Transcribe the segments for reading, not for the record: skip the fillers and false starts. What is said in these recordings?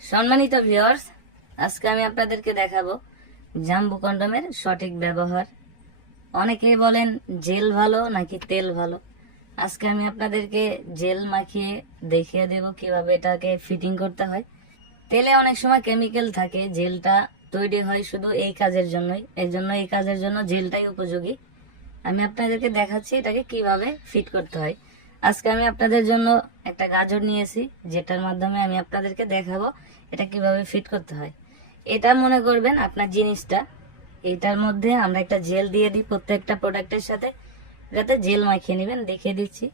সম্মানিত ভিউয়ার্স, আজকে আমি আপনাদেরকে দেখাবো জাম্বু কন্ডমের সঠিক ব্যবহার। অনেকেই বলেন জেল ভালো নাকি তেল ভালো। আজকে আমি আপনাদেরকে জেল মাখিয়ে দেখিয়ে দেব কিভাবে এটাকে ফিটিং করতে হয়। তেলে অনেক সময় কেমিক্যাল থাকে, জেলটা তৈরি হয় শুধু এই কাজের জন্যই। এই জন্য এই কাজের জন্য জেলটাই উপযোগী। আমি আপনাদেরকে দেখাচ্ছি এটাকে কিভাবে ফিট করতে হয়। আজকে আমি আপনাদের জন্য একটা গাজর নিয়েছি, যেটার মাধ্যমে আমি আপনাদেরকে দেখাবো এটা কিভাবে ফিট করতে হয়। এটা মনে করবেন আপনার জিনিসটা, এটার মধ্যে আমরা একটা জেল দিয়ে দিই প্রত্যেকটা প্রোডাক্টের সাথে। এটাতে জেল মাখিয়ে নেবেন, দেখিয়ে দিচ্ছি।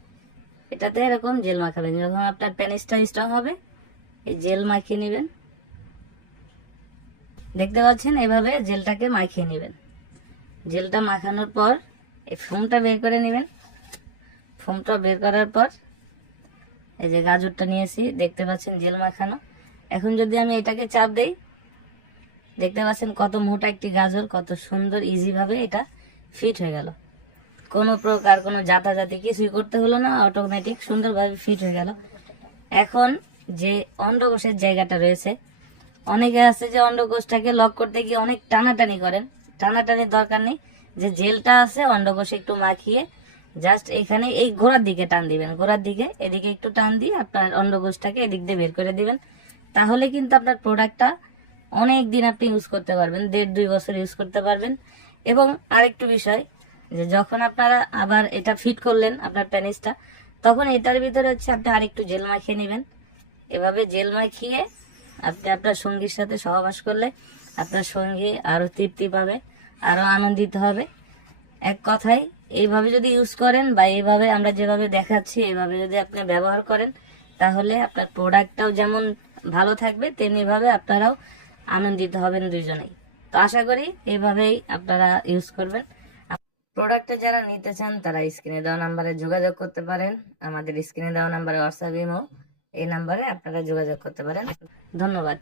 এটাতে এরকম জেল মাখাবেন, যখন আপনার পেনিসটা স্ট্রং হবে এই জেল মাখিয়ে নেবেন। দেখতে পাচ্ছেন, এভাবে জেলটাকে মাখিয়ে নেবেন। জেলটা মাখানোর পর এই ফোমটা বের করে নেবেন। ফোমটা বের করার পর এই যে গাজরটা নিয়েছি, দেখতে পাচ্ছেন জেল মাখানো। এখন যদি আমি এটাকে চাপ দেই, দেখতে পাচ্ছেন কত মোটা একটি গাজর, কত সুন্দর ইজিভাবে এটা ফিট হয়ে গেল। কোনো প্রকার কোনো জাতাজাতি কিছুই করতে হলো না, অটোমেটিক সুন্দরভাবে ফিট হয়ে গেল। এখন যে অন্ডকোষের জায়গাটা রয়েছে, অনেকে আছে যে অন্ডকোষটাকে লক করতে গিয়ে অনেক টানাটানি করেন। টানাটানির দরকার নেই। যে জেলটা আছে অন্ডকোষে একটু মাখিয়ে জাস্ট এখানে এই গোড়ার দিকে টান দিবেন, গোড়ার দিকে এদিকে একটু টান দিয়ে আপনার অন্ডকোষটাকে এদিক দিয়ে বের করে দিবেন। তাহলে কিন্তু আপনার প্রোডাক্টটা অনেক দিন আপনি ইউজ করতে পারবেন, 1.5-2 বছর ইউজ করতে পারবেন। এবং আরেকটু বিষয়, যে যখন আপনারা আবার এটা ফিট করলেন আপনার প্যানিসটা, তখন এটার ভিতরে হচ্ছে আপনি আরেকটু জেল মাখিয়ে নেবেন। এভাবে জেল মাখিয়ে আপনি আপনার সঙ্গীর সাথে সহবাস করলে আপনার সঙ্গী আরো তৃপ্তি পাবে, আরো আনন্দিত হবে। এক কথায় এইভাবে যদি ইউজ করেন বা এইভাবে আমরা যেভাবে দেখাচ্ছি এইভাবে যদি আপনি ব্যবহার করেন, তাহলে আপনার প্রোডাক্টটাও যেমন ভালো থাকবে, তেমনি ভাবে আপনারাও আনন্দিত হবেন দুইজনেই। তো আশা করি এইভাবেই আপনারা ইউজ করবেন। প্রোডাক্টটা যারা নিতে চান তারা স্ক্রিনে দেওয়া নাম্বারে যোগাযোগ করতে পারেন। আমাদের স্ক্রিনে দেওয়া নাম্বারে হোয়াটসঅ্যাপ, ইমো, এই নাম্বারে আপনারা যোগাযোগ করতে পারেন। ধন্যবাদ।